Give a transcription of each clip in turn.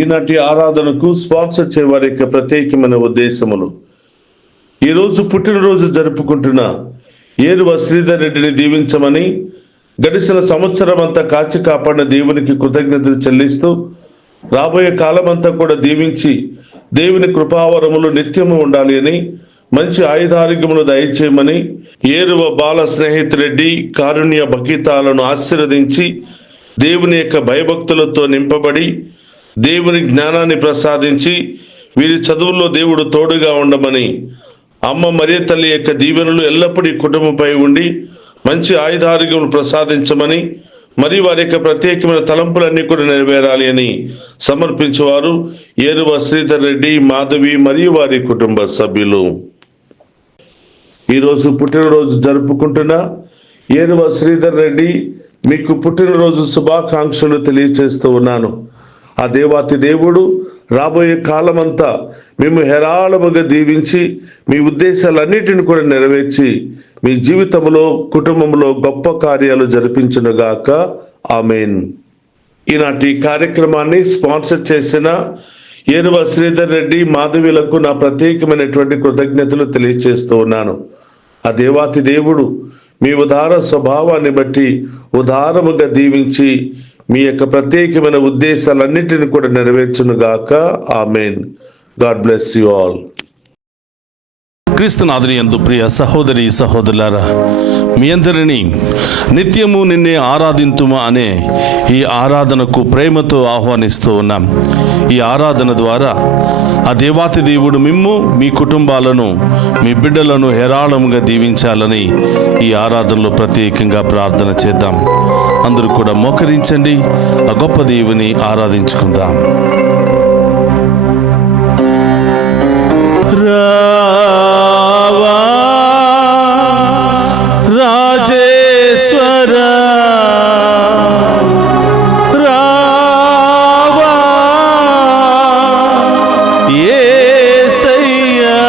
ఈనాటి ఆరాధనకు స్పాన్సర్ చేయవారి యొక్క ప్రత్యేకమైన ఉద్దేశములు. ఈరోజు పుట్టినరోజు జరుపుకుంటున్న ఏరువ శ్రీధర్ రెడ్డిని దీవించమని, గడిచిన సంవత్సరం అంతా కాచి కాపాడిన దేవునికి కృతజ్ఞతలు చెల్లిస్తూ, రాబోయే కాలమంతా కూడా దీవించి దేవుని కృపావరములు నిత్యము ఉండాలి అని, మంచి ఆయుధారోగ్యములు దయచేయమని, ఏరువ బాల స్నేహితురెడ్డి కారుణ్య భగీతాలను ఆశీర్వదించి దేవుని యొక్క భయభక్తులతో నింపబడి దేవుని జ్ఞానాన్ని ప్రసాదించి వీరి చదువుల్లో దేవుడు తోడుగా ఉండమని, అమ్మ మరియ తల్లి యొక్క దీవెనలు ఎల్లప్పుడూ కుటుంబంపై ఉండి మంచి ఆయుధారోగ్యములు ప్రసాదించమని, మరియు వారి యొక్క ప్రత్యేకమైన తలంపులన్నీ కూడా నెరవేరాలి అని సమర్పించేవారు ఏరువ శ్రీధర్ రెడ్డి, మాధవి మరియు వారి కుటుంబ సభ్యులు. ఈరోజు పుట్టినరోజు జరుపుకుంటున్న ఏరువ శ్రీధర్ రెడ్డి మీకు పుట్టినరోజు శుభాకాంక్షలు తెలియజేస్తూ ఉన్నాను. ఆ దేవాతి దేవుడు రాబోయే కాలమంతా మేము హేరాళముగా దీవించి మీ ఉద్దేశాలన్నిటిని కూడా నెరవేర్చి మీ జీవితంలో కుటుంబంలో గొప్ప కార్యాలు జరిపించునుగాక. ఆమేన్. ఈనాటి కార్యక్రమాన్ని స్పాన్సర్ చేసిన ఏరువ శ్రీధర్ రెడ్డి, మాధవిలకు నా ప్రత్యేకమైనటువంటి కృతజ్ఞతలు తెలియజేస్తూ ఉన్నాను. ఆ దేవాతి దేవుడు మీ ఉదార స్వభావాన్ని బట్టి ఉదారముగా దీవించి మీ యొక్క ప్రత్యేకమైన ఉద్దేశాలన్నిటిని కూడా నెరవేర్చునుగాక. ఆమేన్. God bless you all. క్రీస్తునాథుని యందు ప్రియ సహోదరి సహోదరులారా, మీ అందరినీ నిత్యము నిన్నే ఆరాధింతుమా అనే ఈ ఆరాధనకు ప్రేమతో ఆహ్వానిస్తూ ఉన్నాం. ఈ ఆరాధన ద్వారా ఆ దేవాతి దేవుడు మిమ్ము, మీ కుటుంబాలను, మీ బిడ్డలను హేరాళముగా దీవించాలని ఈ ఆరాధనలో ప్రత్యేకంగా ప్రార్థన చేద్దాం. అందరూ కూడా మోకరించండి, ఆ గొప్ప దేవుని ఆరాధించుకుందాం. రావా రాజేశ్వర, రావా యేసయ్యా,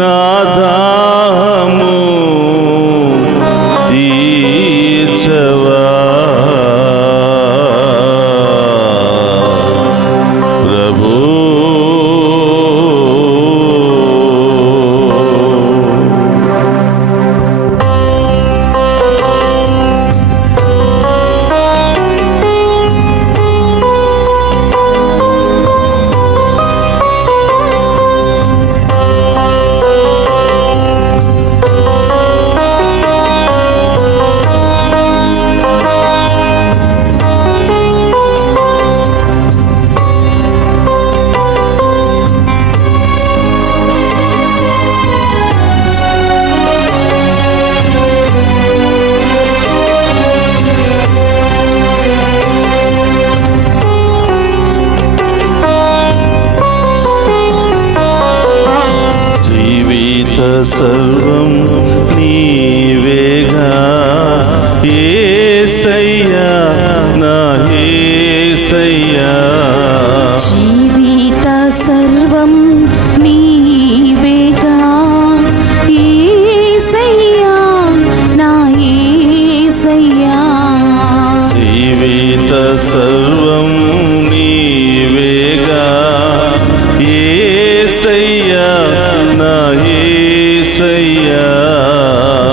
నాదాము తీర్చవా ప్రభు. సర్వం నీవేగా యేసయ్యా, నా యేసయ్యా. జీవిత సర్వం నీవేగా యేసయ్యా, నా యేసయ్యా. జీవిత సర్వం నీవేగా యేసయ్యా, నా యేసయ్యా.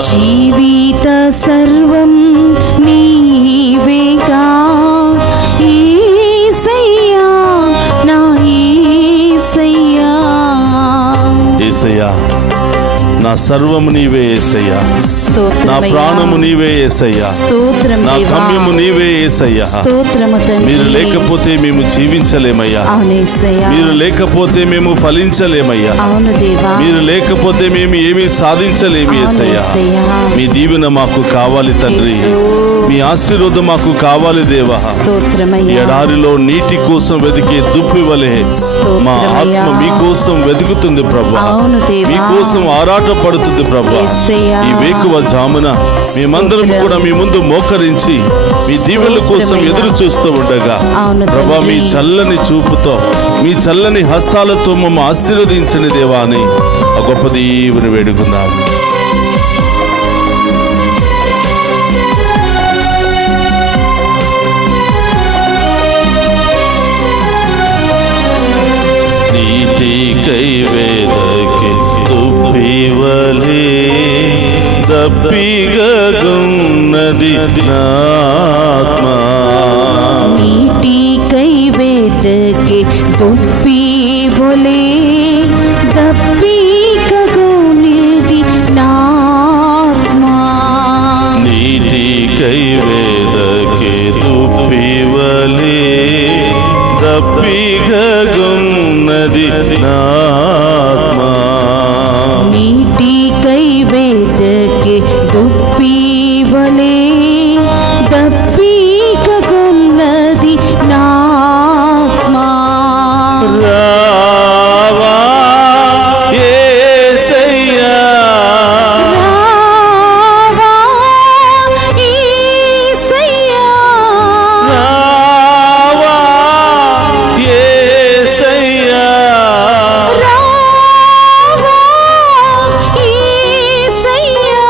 జీవిత సర్వం నీవేగా యేసయ్యా, నా యేసయ్యా. యేసయ్యా, నా సర్వము నీవే యేసయ్యా, నా ప్రాణము నీవే యేసయ్యా, నా గమ్యము నీవే యేసయ్యా. మీరు లేకపోతే మేము జీవించలేమయ్యా, మీరు లేకపోతే మేము ఫలించలేమయ్యా, మీరు లేకపోతే మేము ఏమీ సాధించలేము యేసయ్యా. మీ దీవెన మాకు కావాలి తండ్రి, మీ ఆశీర్వాదం మాకు కావాలి దేవా. ఎడారిలో నీటి కోసం వెతికే దుప్పి వలె మా ఆత్మ మీకోసం వెతుకుతుంది ప్రభా, మీకోసం ఆరాటపడుతుంది ప్రభా. ఈ వేకువ జామున మేమందరం కూడా మీ ముందు మోకరించి మీ దీవెనల కోసం ఎదురు చూస్తూ ఉండగా ప్రభా, మీ చల్లని చూపుతో, మీ చల్లని హస్తాలతో మమ్మ ఆశీర్వదించని దేవా అని ఆ గొప్ప దేవుని వేడుకున్నాం. దప్పిగగున్నది నాత్మా. నీటికై వెదకే దుప్పి బొలే దప్పిగగునేది నాత్మా. నీటికై వేదకే దుప్పివలే దప్పిగగున్నది నాత్మా. నీటికై వెదకే దుప్పి బొలే దప్పిగగున్నది నాత్మా. రావా యేసయ్యా, రావా యేసయ్యా, రావా యేసయ్యా, రావా యేసయ్యా.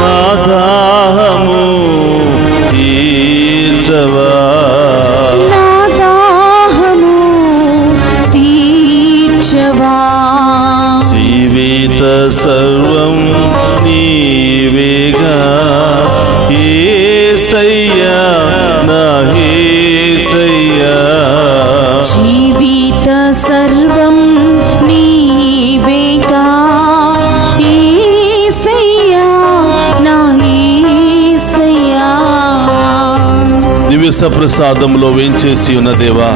నా దాహము తీర్చవా. నా దాహము తీర్చవా. జీవిత సర్వం నీవేగా యేసయ్యా, నా యేసయ్యా. జీవిత సర్వం నీవేగా యేసయ్యా, నా యేసయ్యా. దివ్య సప్రసాదంలో వేంచేసి ఉన్న దేవా,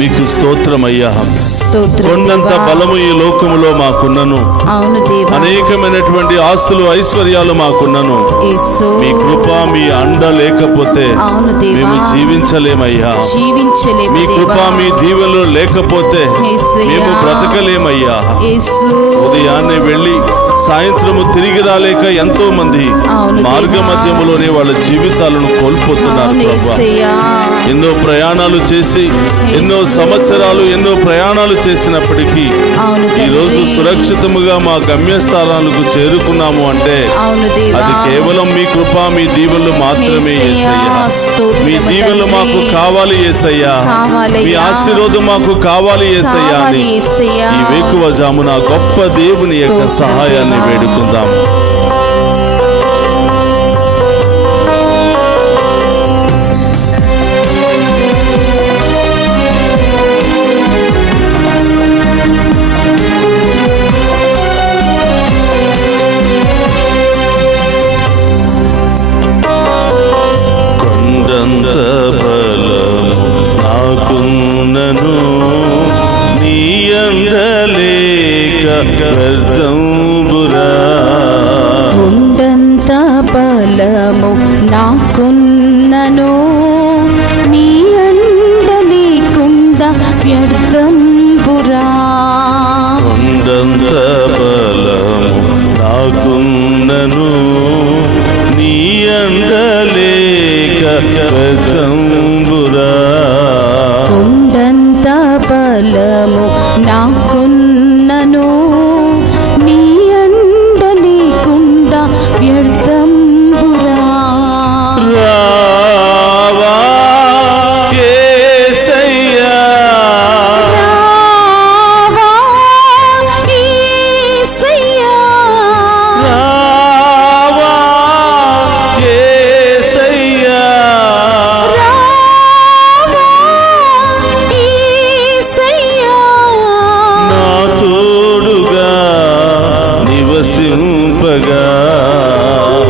మీకు స్తోత్రమయ్యా. స్తోత్రం కొండంత దేవా. బలము ఈ లోకములో మాకున్నను, అవును దేవా. అనేకమైనటువంటి ఆస్తులు ఐశ్వర్యాలు మాకున్నను, యేసు. మీ కృప మీ అండ లేకపోతే అవును దేవా. మేము జీవించలేమయ్యా. జీవించలేము మీ కృప దేవా. మీ దీవెనలు లేకపోతే యేసయ్యా. మేము బ్రతకలేమయ్యా. యేసు. ఉదయాన్నే వెళ్ళి సాయంత్రము తిరిగి రాలేక ఎంతో మంది అవును మార్గ దేవా. మధ్యములోనే వాళ్ళ జీవితాలను కోల్పోతున్నారు అవును ప్రభా. యేసయ్యా. ఎన్నో ప్రయాణాలు చేసి ఎన్నో సంవత్సరాలు ఎన్నో ప్రయాణాలు చేసినప్పటికీ అవును ఈ రోజు తండ్రి. సురక్షితముగా మా గమ్యస్థానాలకు చేరుకున్నాము అంటే అవును దేవా. అది కేవలం మీ కృప మీ దీవెనలు మాత్రమే యేసయ్యా. యేసయ్యా. స్తోత్రం మీ దీవెనలు తండ్రి. మాకు కావాలి యేసయ్యా. కావాలయ్యా. మీ ఆశీర్వాదం మాకు కావాలి యేసయ్యా కావాలి అని యేసయ్యా. ఈ వేకువ జామున గొప్ప దేవుని యొక్క స్తోత్రం సహాయాన్ని దేవా. వేడుకుందాం. కొండంత బలము నాకున్నను, నీ అండలేక వ్యర్థంబురా. కొండంత బలము నాకున్నను, నీ అండ లేకుండా వ్యర్థంబురా. కొండంత బలము నాకున్నను, నీ అండలేక వ్యర్థంబురా. కొండంత బలము నాకున్నను, నీ అండ లేకుండా వ్యర్థంబురా. రావా యేసయ్యా, రావా యేసయ్యా, రావా యేసయ్యా. రావా యేసయ్యా. నా తోడుగా నివసింపగా,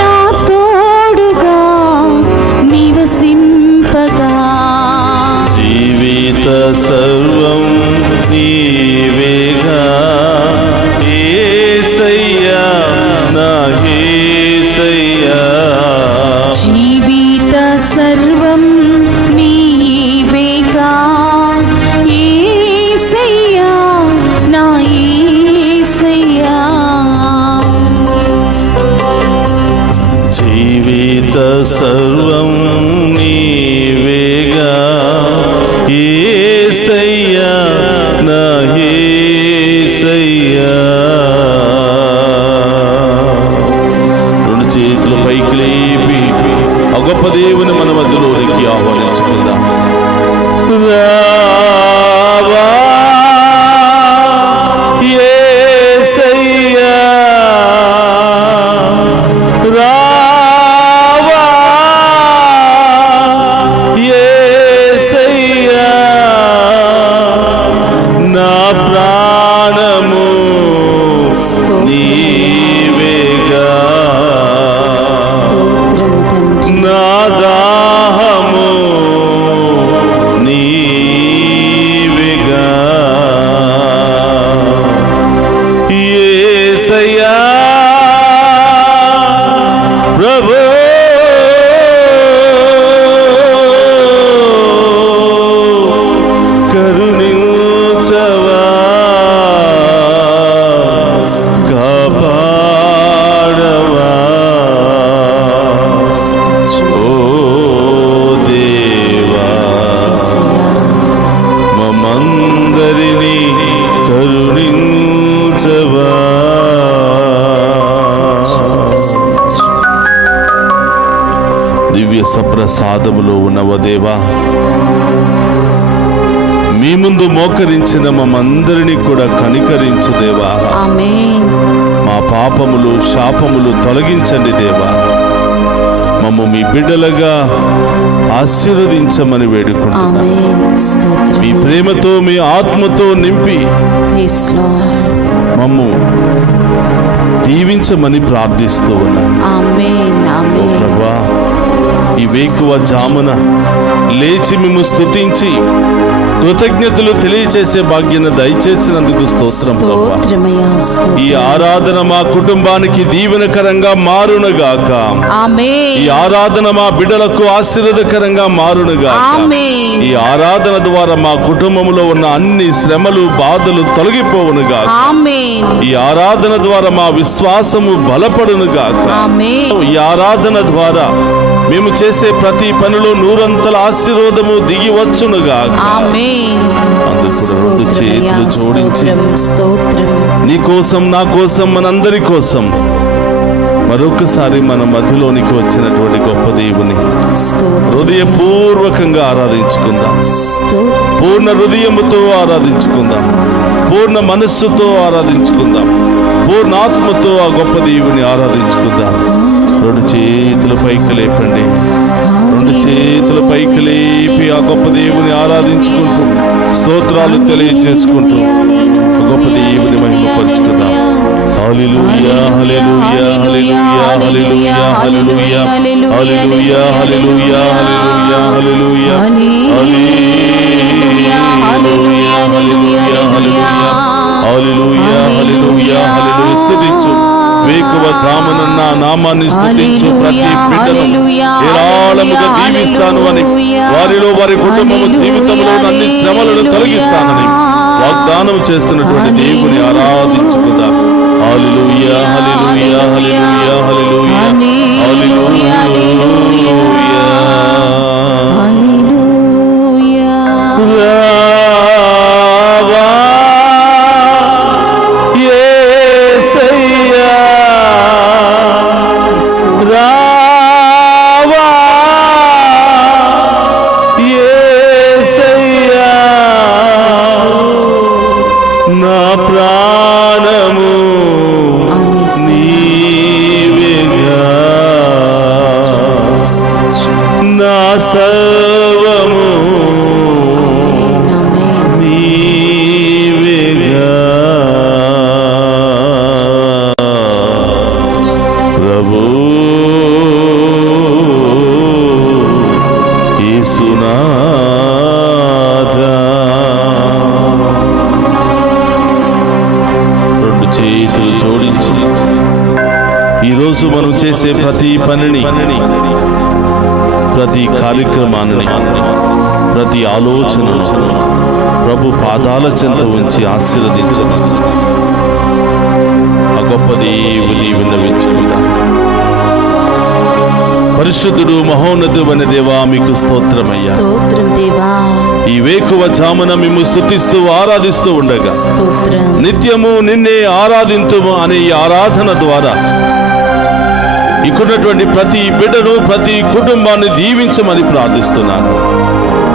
నా తోడుగా నివసింపగా. జీవిత సర్వం నీవేగా యేసయ్యా, నా యేసయ్యా. జీవిత సర్వం నీవేగా యేసయ్యా, నా యేసయ్యా. జీవిత సర్వం నీవేగా యేసయ్యా, నా యేసయ్యా. రెండు చేతులు పైకి లేపి ఆ గొప్ప దేవుని మన మధ్యలోనికి ఆహ్వానించుకుందాం. రావా యేసయ్యా, ఉన్నవో దేవా, మీ ముందు మోకరించిన మమ్మందరినీ కూడా కనికరించు దేవా. ఆమేన్. మా పాపములు శాపములు తొలగించండి దేవా. మమ్ము మీ బిడ్డలుగా ఆశీర్వదించమని వేడుకుంటున్నాను. ఆమేన్. స్తోత్రం. మీ ప్రేమతో మీ ఆత్మతో నింపి Yes, Lord. మమ్ము దీవించమని ప్రార్థిస్తూ ఉన్నాను. ఆమేన్. ఆమేన్. ప్రభువా, ఈ వేకువ జామున లేచి మేము స్తుతించి కృతజ్ఞతలు తెలియచేసే భాగ్యాన్ని దయచేసినందుకు స్తోత్రం ప్రభువా. స్తోత్రమయ్యా, స్తోత్రం. ఈ ఆరాధన మా కుటుంబానికి దీవెనకరంగా మారునుగాక. ఆమేన్. ఈ ఆరాధన మా బిడ్డలకు ఆశీర్వాదకరంగా మారునుగాక. ఆమేన్. ఈ ఆరాధన ద్వారా మా కుటుంబంలో ఉన్న అన్ని శ్రమలు బాధలు తొలగిపోవునుగాక. ఆమేన్. ఈ ఆరాధన ద్వారా మా విశ్వాసము బలపడునుగాక. ఆమేన్. ఈ ఆరాధన ద్వారా మేము చేసే ప్రతి పనిలో నూరంతల ఆశీర్వాదము దిగి వచ్చునుగాక. ఆమేన్. అందుకు రెండు చేతులు జోడించి స్తోత్రం. నీ కోసం, నా కోసం, మనందరి కోసం మరొకసారి మన మధ్యలోనికి వచ్చినటువంటి గొప్ప దేవుని స్తోత్రం. హృదయపూర్వకంగా ఆరాధించుకుందాం. పూర్ణ హృదయముతో ఆరాధించుకుందాం. పూర్ణ మనస్సుతో ఆరాధించుకుందాం. పూర్ణాత్మతో ఆ గొప్ప దేవుని ఆరాధించుకుందాం. రెండు చేతులు పైకి లేపండి. రెండు చేతుల పైకి లేపి ఆ గొప్ప దేవుని ఆరాధించుకుంటూ స్తోత్రాలు తెలియజేసుకుంటూ గొప్ప దేవుని మహిమపరుచుకుందాం. హల్లెలూయా, హల్లెలూయా, హల్లెలూయా, హల్లెలూయా, హల్లెలూయా, హల్లెలూయా, హల్లెలూయా, హల్లెలూయా, హల్లెలూయా, హల్లెలూయా, హల్లెలూయా, హల్లెలూయా, హల్లెలూయా, హల్లెలూయా. స్తుతించు. వేకువ జామున నా నామాన్ని స్తుతించు. ప్రతి బిడ్డను ఏరాళముగా దీవిస్తాను అని, వారిలో వారి కుటుంబము జీవితంలో అన్ని శ్రమలను తొలగిస్తానని వాగ్దానం చేస్తున్నటువంటి దేవుని ఆరాధించుకుందాం. హల్లెలూయా, హల్లెలూయా, హల్లెలూయా, హల్లెలూయా, హల్లెలూయా, హల్లెలూయా. రావా యేసయ్యా, రావా యేసయ్యా, నా ప్రాణము నీవేగా, నా సర్వము నీవేగా. ప్రభు యేసునాథా. రెండు చేతులు జోడించి ఈరోజు మనం చేసే ప్రతి పనిని, ప్రతి కార్యక్రమాన్ని, ప్రతి ఆలోచనను ప్రభు పాదాల చెంత ఉంచి ఆశీర్వదించమని ఆ గొప్ప దేవుని విన్నవించుకుందాం. పరిశుద్ధుడు మహోన్నతుడైన దేవా, మీకు స్తోత్రమయ్యా. స్తోత్రం దేవా. ఈ వేకువ జామున మేము స్తుతిస్తూ ఆరాధిస్తూ ఉండగా స్తోత్రం. నిత్యము నిన్నే ఆరాధింతుము అనే ఈ ఆరాధన ద్వారా ఇక్కడున్నటువంటి ప్రతి బిడ్డను, ప్రతి కుటుంబాన్ని దీవించమని ప్రార్థిస్తున్నాను.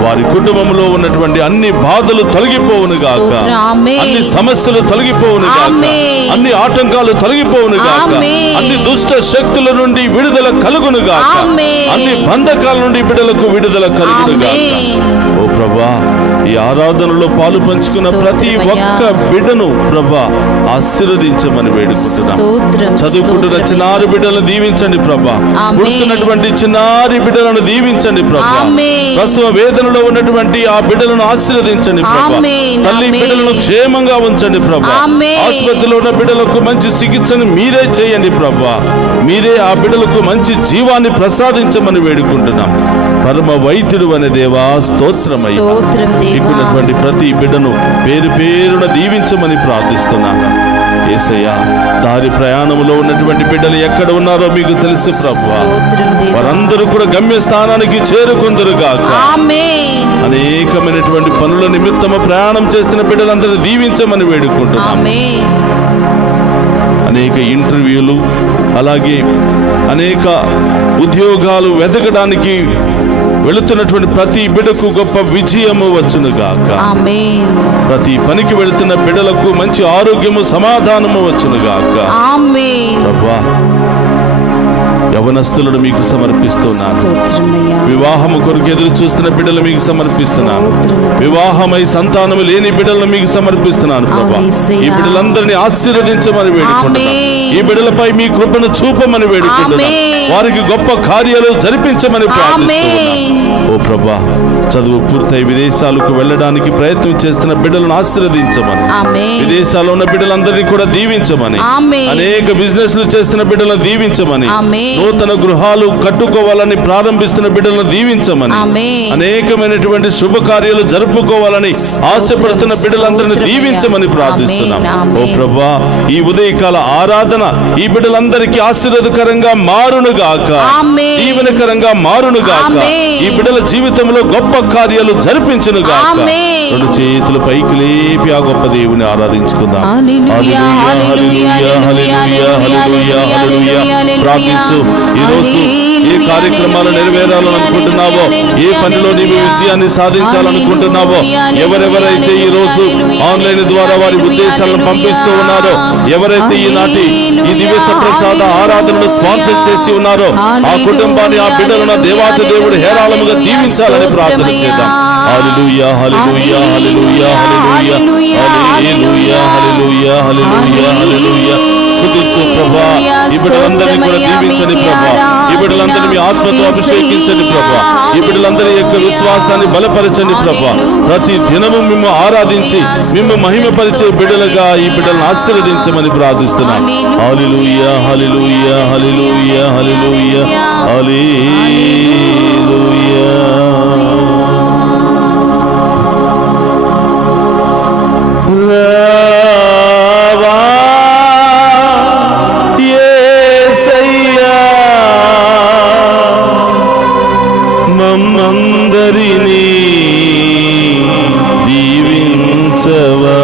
వారి కుటుంబంలో ఉన్నటువంటి అన్ని బాధలు తొలగిపోవును గాక. అన్ని సమస్యలు తొలగిపోవును గాక. అన్ని ఆటంకాలు తొలగిపోవును గాక. అన్ని దుష్ట శక్తుల నుండి విడుదల కలుగును గాక. అన్ని బంధకాల నుండి బిడ్డలకు విడుదల కలుగును గాక. ఓ ప్రభా, ఈ ఆరాధనలో పాలు పంచుకున్న ప్రతి ఒక్క బిడ్డను ప్రభా ఆశీర్వదించమని వేడుకుంటున్నాం. చదువుకుంటున్న చిన్నారి బిడ్డలను దీవించండి ప్రభా. పుడుతున్నటువంటి చిన్నారి బిడ్డలను దీవించండి ప్రభా. ప్రసవ వేదనలో ఉన్నటువంటి ఆ బిడ్డలను ఆశీర్వదించండి ప్రభా. తల్లి బిడ్డలను క్షేమంగా ఉంచండి ప్రభా. ఆసుపత్రిలో ఉన్న బిడ్డలకు మంచి చికిత్సను మీరే చేయండి ప్రభా. మీరే ఆ బిడ్డలకు మంచి జీవాన్ని ప్రసాదించమని వేడుకుంటున్నాం. పరమ వైద్యుడు అనే దేవా, స్తోత్రమయ్యా. ఇక్కడున్నటువంటి ప్రతి బిడ్డను పేరు పేరున దీవించమని ప్రార్థిస్తున్నాను. యేసయ్యా, దారి ప్రయాణంలో ఉన్నటువంటి బిడ్డలు ఎక్కడ ఉన్నారో మీకు తెలుసు ప్రభువా. వారందరూ కూడా గమ్యస్థానానికి చేరుకుందరుగాక. అనేకమైనటువంటి పనుల నిమిత్తము ప్రయాణం చేస్తున్న బిడ్డలందరూ దీవించమని వేడుకుంటున్నాం. అనేక ఇంటర్వ్యూలు, అలాగే అనేక ఉద్యోగాలు వెతకడానికి వెళుతున్నటువంటి ప్రతి బిడ్డకు గొప్ప విజయము వచ్చును గాక. ఆమేన్. ప్రతి పనికి వెళుతున్న బిడ్డలకు మంచి ఆరోగ్యము సమాధానము వచ్చును గాక. ఆమేన్. ప్రభువా, యవనస్తులను మీకు సమర్పిస్తున్నాను. స్తోత్రమయ్యా. వివాహము కొరకు ఎదురు చూస్తున్న బిడ్డలు మీకు సమర్పిస్తున్నాను. వివాహమై సంతానము లేని బిడ్డలను మీకు సమర్పిస్తున్నాను ప్రభువా. ఈ బిడ్డలందరినీ ఆశీర్వదించమని వేడుకుంటున్నాను. ఈ బిడ్డలపై మీ కృపను చూపమని వేడుకుంటున్నాను. వారికి గొప్ప కార్యాలు జరిపించమని ప్రార్థిస్తున్నాను. ఓ ప్రభువా, చదువు పూర్తయి విదేశాలకు వెళ్ళడానికి ప్రయత్నం చేస్తున్న బిడ్డలను ఆశీర్వదించమని, విదేశాల్లో ఉన్న బిడ్డలందరినీ కూడా దీవించమని, అనేక బిజినెస్లు చేస్తున్న బిడ్డలను దీవించమని, నూతన గృహాలు కట్టుకోవాలని ప్రారంభిస్తున్న బిడ్డలను దీవించమని, అనేకమైనటువంటి శుభకార్యాలు జరుపుకోవాలని ఆశపడుతున్న బిడ్డలందరినీ దీవించమని ప్రార్థిస్తున్నాం. ఓ ప్రభువా, ఈ ఉదయకాల ఆరాధన ఈ బిడ్డలందరికీ ఆశీర్వాదకరంగా మారునుగాక, దీవెనకరంగా మారునుగాక. ఈ బిడ్డల జీవితంలో గొప్ప కార్యాలు జరిపించునుగాక. రెండు చేతులు పైకి లేపి ఆ గొప్ప దేవుని ఆరాధించుకుందాం. ప్రార్థించు. ఈ రోజు ఏ కార్యక్రమాలు నెరవేరాలని అనుకుంటున్నావో, ఏ పనిలో నీవు విజయాన్ని సాధించాలనుకుంటున్నావో, ఎవరెవరైతే ఈ రోజు ఆన్లైన్ ద్వారా వారి ఉద్దేశాలను పంపిస్తూ ఉన్నారో, ఎవరైతే ఈనాటి ఈ దివ్య ప్రసాద ఆరాధనను స్పాన్సర్ చేసి ఉన్నారో, ఆ కుటుంబాన్ని, ఆ బిడ్డలను దేవాతి దేవుడు హేరాళముగా దీవించాలని ప్రార్థన చేద్దాం. హల్లెలూయా, హల్లెలూయా, హల్లెలూయా, హల్లెలూయా, హల్లెలూయా, హల్లెలూయా, హల్లెలూయా, హల్లెలూయా. స్తుతించు ప్రభువా. ఈ బిడ్డలందరినీ కూడా దీవించండి ప్రభువా. ఈ బిడ్డలందరినీ మీ ఆత్మతో అభిషేకించండి ప్రభువా. ఈ బిడ్డలందరి యొక్క విశ్వాసాన్ని బలపరచండి ప్రభువా. ప్రతి దినము మేము ఆరాధించి మేము మహిమపరిచే బిడ్డలుగా ఈ బిడ్డలను ఆశీర్వదించమని ప్రార్థిస్తున్నాం. హల్లెలూయా, హల్లెలూయా, హల్లెలూయా, హల్లెలూయా, హల్లెలూయా. మమ్మందరినీ దీవించవా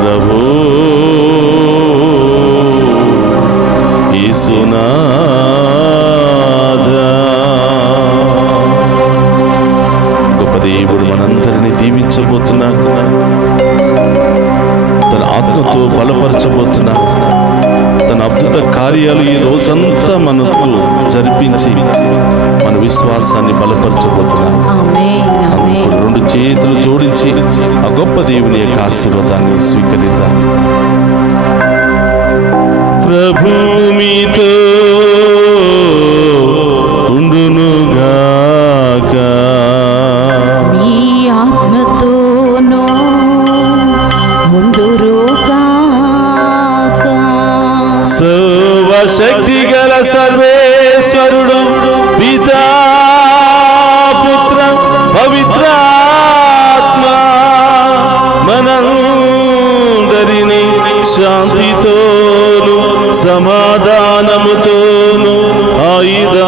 ప్రభు యేసునాథా. గొప్ప దేవుడు మనందరినీ దీవించబోతున్నాడు. తన ఆత్మతో బలపరచబోతున్నాడు. తన అద్భుత కార్యాలు ఈ రోజంతా మనకు జరిపించి మన విశ్వాసాన్ని బలపరచబోతున్నాడు. రెండు చేతులు జోడించి ఆ గొప్ప దేవుని యొక్క ఆశీర్వాదాన్ని స్వీకరిద్దాం. ప్రభు మీతో ఉండునుగాక, మీ ఆత్మతోనూ ఉందురుగాక. సర్వశక్తి గల సర్వేశ్వరుడు పితా పుత్ర పవిత్రాత్మ మనందరినీ శాంతితోను సమాధానముతోను ఆయుధారోగ్యాలతోను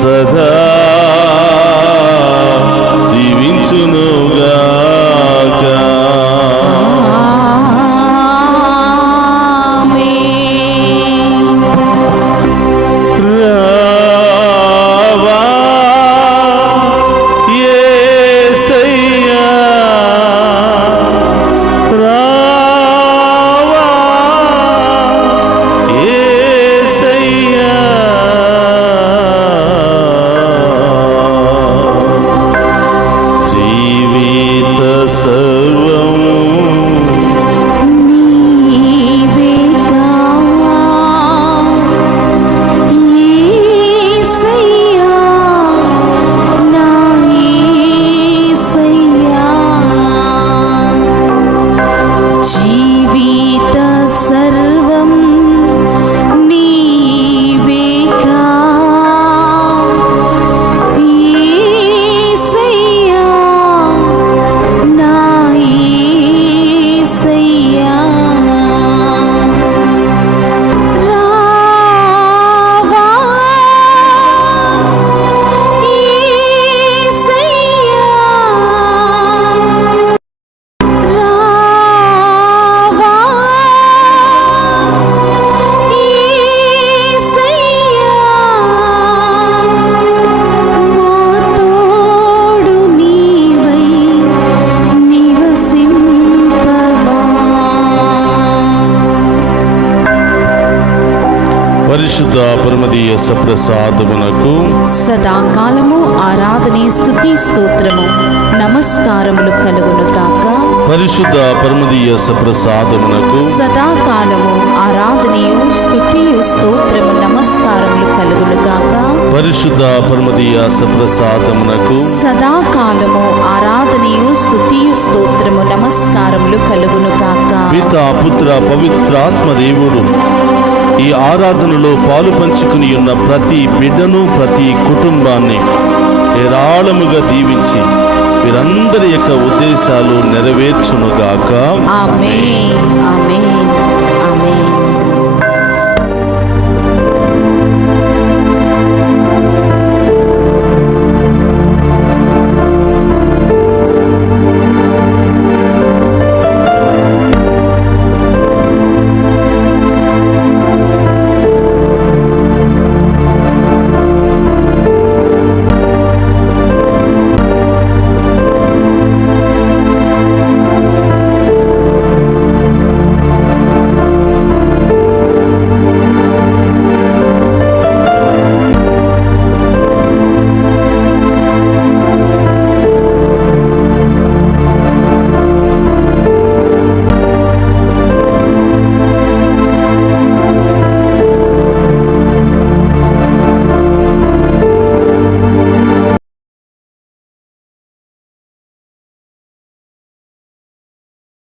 సదా దీవించునుగాక. పరిశుద్ధ పరమదీయ సప్రసాదమునకు సదాకాలము ఆరాధనే స్తుతి స్తోత్రము నమస్కారములు కలుగును గాక. పరిశుద్ధ పరమదీయ సప్రసాదమునకు సదాకాలము ఆరాధనయు స్తుతియు స్తోత్రము నమస్కారములు కలుగును గాక. పరిశుద్ధ పరమదీయ సప్రసాదమునకు సదాకాలము ఆరాధనయు స్తుతియు స్తోత్రము నమస్కారములు కలుగును గాక. పిత పుత్ర పవిత్రాత్మ దేవుడు ఈ ఆరాధనలో పాలు పంచుకుని ఉన్న ప్రతి బిడ్డను, ప్రతి కుటుంబాన్ని ఏరాళముగా దీవించి వీరందరి యొక్క ఉద్దేశాలు నెరవేర్చునుగాక. ఆమేన్, ఆమేన్, ఆమేన్.